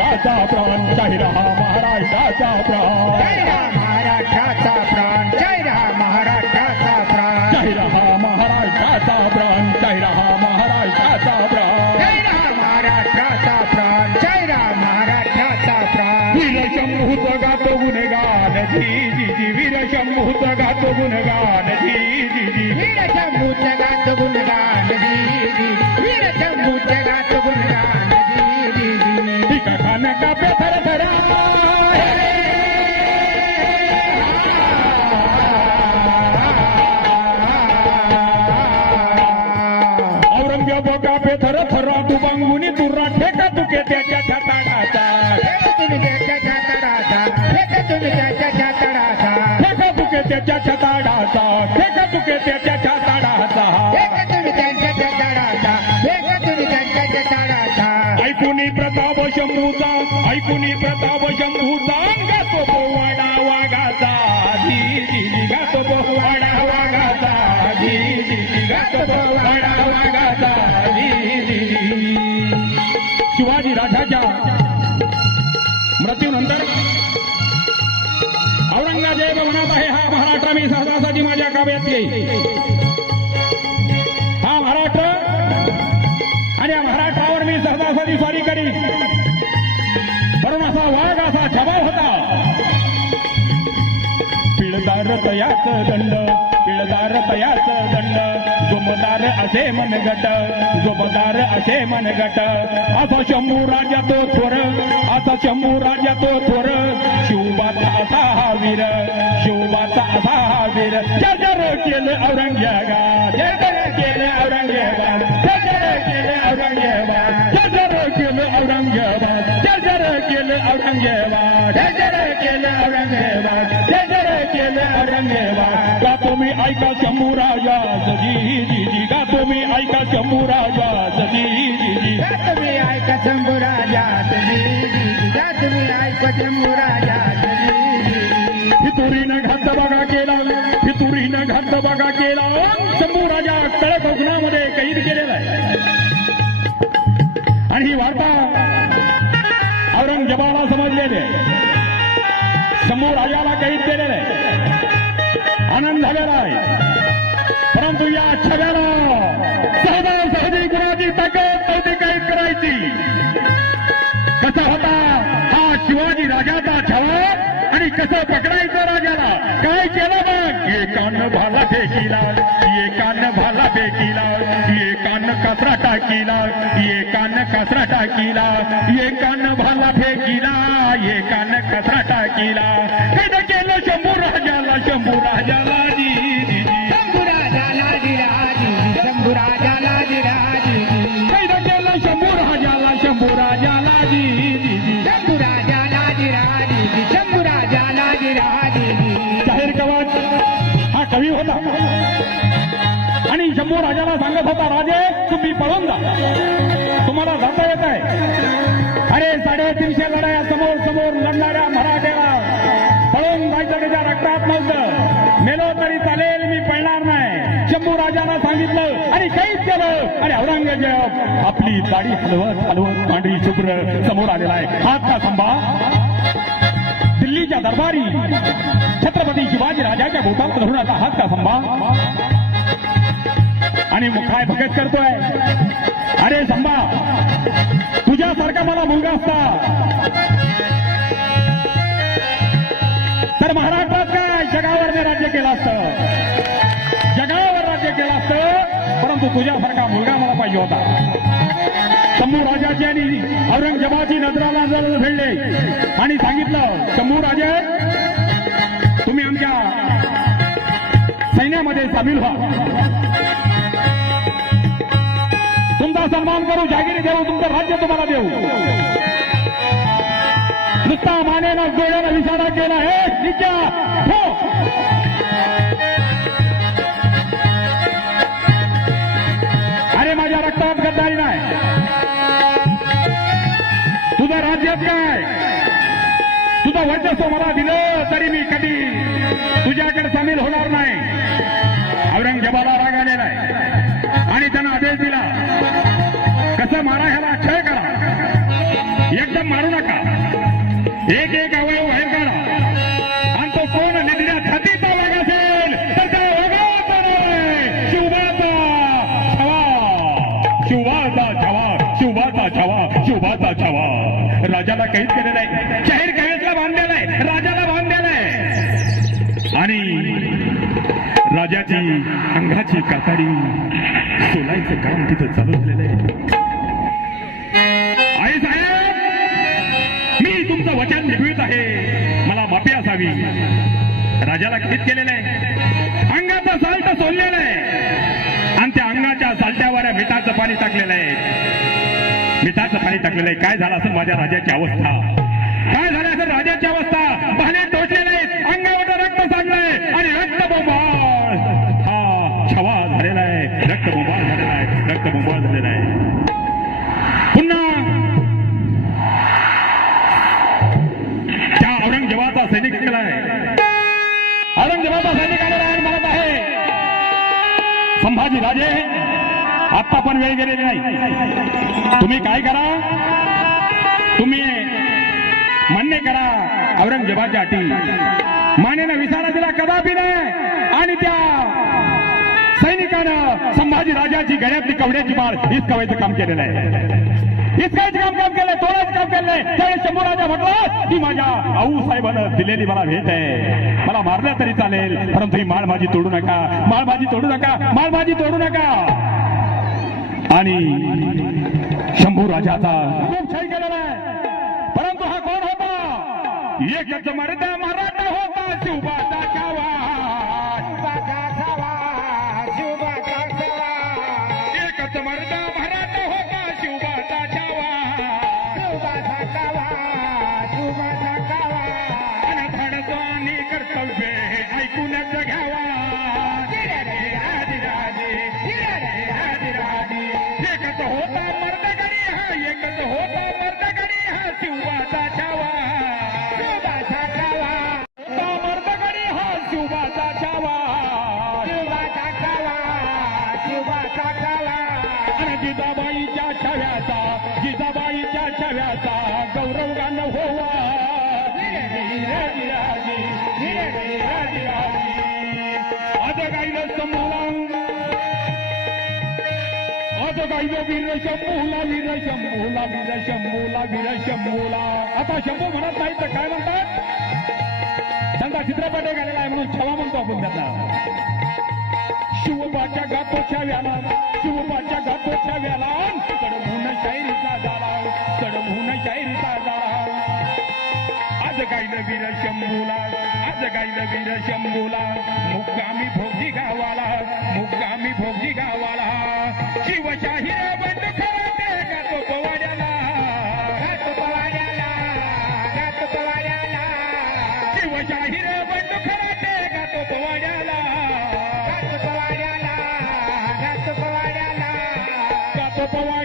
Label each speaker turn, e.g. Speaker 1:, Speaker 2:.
Speaker 1: महाराष्ट्राचा प्राण जय रहा महाराष्ट्राचा प्राण.
Speaker 2: जय हा महाराष्ट्राचा प्राण जय हा महाराष्ट्राचा प्राण.
Speaker 1: जय रहा महाराष्ट्राचा प्राण जय रहा महाराष्ट्राचा प्राण.
Speaker 2: जय हा महाराष्ट्राचा प्राण जय हा महाराष्ट्राचा प्राण.
Speaker 1: वीर शंभूच त्याच्या छताडाचा.
Speaker 2: त्याच्या छातडाचा. फेका त्याच्या छातडाचा.
Speaker 1: तुके त्याच्या येईल हा महाराष्ट्र आणि या महाराष्ट्रावर मी सहजासहजी स्वारी करी म्हणून असा वाघ असा छबाव होता. पिळदार तयाच दंड पिळदार तयाच दंड जोमदार असे मनगट जोमदार असे मनगट असा शंभू राजा तो थोर असा शंभू राजा तो थोर. शिवबाचा असा हा वीर शिवबाचा असा हा वीर. जर केलं औरंगजेबा जर केलं औरंगजेबा जर केलं औरंगजेबा जर केलं औरंगजेबा जर केलं औरंगजेबा जर केलं औरंगजेबा. औरंगजेबा का तुम्ही ऐका शंभू राजा जी जी जी का तुम्ही ऐका शंभू राजा जी जी जी
Speaker 2: या तुम्ही ऐका शंभू राजा या तुम्ही ऐका शंभू राजा
Speaker 1: फितुरीनं घात बघा केला फितुरीनं घात बघा केला. शंभू राजा कडक हुकनामध्ये कैद केलेला आहे. आणि ही वार्ता औरंगजेबाला समजलेली आहे. शंभू राजाला कैद केलेलं आहे. आनंद झालेला आहे. परंतु या छव्याला सहदा सहजी गुणाची ताकद नव्हती काही करायची? कसा होता हा शिवाजी राजाचा छवा आणि कसं पकडायचं राजाला? काय केलं मग? ये भाला फेकिला ये भाला फेकिला ये कचरा टाकीला ये कचरा टाकीला ये भाला फेकिला ये कचरा टाकीला. आणि शंभू राजाला सांगत होता राजे तुम्ही पळून जा. तुम्हाला जाता येत आहे. अरे साडेतीनशे लढाया समोर समोर लढणाऱ्या मराठ्याला पळून जायचं त्याच्या रक्तात नव्हतं. तो राजाला सांगितलं आणि काहीच केलं. आणि औरंगजेब आपली दाढी हलवत हलवत पांढरी शुभ्र समोर आलेला आहे. हात का संभा दिल्लीच्या दरबारी छत्रपती शिवाजी राजाच्या बोटात धरून आता हात का संभा आणि काय भगत करतोय? अरे संभा तुझ्यासारखा मला मुलगा असता. तर महाराष्ट्रात काय? जगावर राज्य केलं असतं. तुझ्यासारखा मुलगा मला पाहिजे होता. शंभू राजाची आणि औरंगजेबाची नजराला जर भिडले आणि सांगितलं शंभू राजे तुम्ही आमच्या सैन्यामध्ये सामील व्हा. तुमचा सन्मान करू जागिरी देऊ तुमचं राज्य तुम्हाला देऊ. नुसता मानेनं डोळ्यानं विचारा केला हे नित्या हो. गद्दारी राज्यात काय? तुझं वर्चस्व मला दिलं तरी मी कधी तुझ्याकडे सामील होणार नाही. औरंगजेबाला राग आलेला आहे. आणि त्यांना आदेश दिला कसं मारा ह्याला अक्षय करा. एकदम मारू नका. एक एक कैद केलेला आहे शाहीर कैदला बांधलेला आहे राजाला भान आहे. आणि राजाची अंगाची कातडी सोलायचं काम तिथं चालू झालेलं आहे. आई साहेब मी तुमचं वचन निभवित आहे. मला माफी असावी. राजाला कैद केलेलं आहे. अंगाचा साल्ट सोडलेलं आहे. आणि त्या अंगाच्या साल्ट्यावर मिठाचं पाणी टाकलेलं आहे. मिठाचं पाणी टाकलेलं आहे काय झालं असं माझ्या राजाची अवस्था? काय झालं असेल राजाची अवस्था? काही गरज नाही. तुम्ही काय करा? तुम्ही मान्य करा औरंगजेबाच्या अटी मानेनं विचारा दिला कदापि नाही. आणि त्या सैनिकानं संभाजी राजाची गळ्यातली कवड्याची माळ हिसकावायचं काम केलेलं आहे. हिसकायचं काम काम केलंय? तोडायचं काम केलंय. त्यावेळेस शंभू राजा म्हटलं की माझ्या आऊ साहेबानं दिलेली मला भेट आहे. मला मारलं तरी चालेल परंतु ही माळ माझी तोडू नका. माळ माझी तोडू नका. माळ माझी तोडू नका. आणि शंभू राजाचा. खूप छळ केलेला आहे. परंतु हा कोण होता? एकच मर्द मराठा होता. शिवबाचा छावा वीर शंभूला वीर शंभूला वीर शंभूला वीर शंभूला आता शंभू म्हणत नाही तर काय म्हणतात त्यांचा चित्रपट एक आलेला आहे म्हणून छवा म्हणतो आपण त्यांना शिवबाच्या गातोच्या व्याला शिवबाच्या गातोच्या व्याला कडमून शायरीचा झाला कडमून शायरीचा झाला आज गायलं वीर शंभूला आज गायलं वीर शंभूला. मुक्कामी भोगी गावाला मुक्कामी भोगी गावाला. शिवशाही बंड खराटे गातो पवाड्याला.
Speaker 2: घात पवाड्याला, घात पवाड्याला.
Speaker 1: शिवशाही बंड खराटे गातो पवाड्याला.
Speaker 2: घात पवाड्याला, घात पवाड्याला.
Speaker 1: गातो पवाड्याला.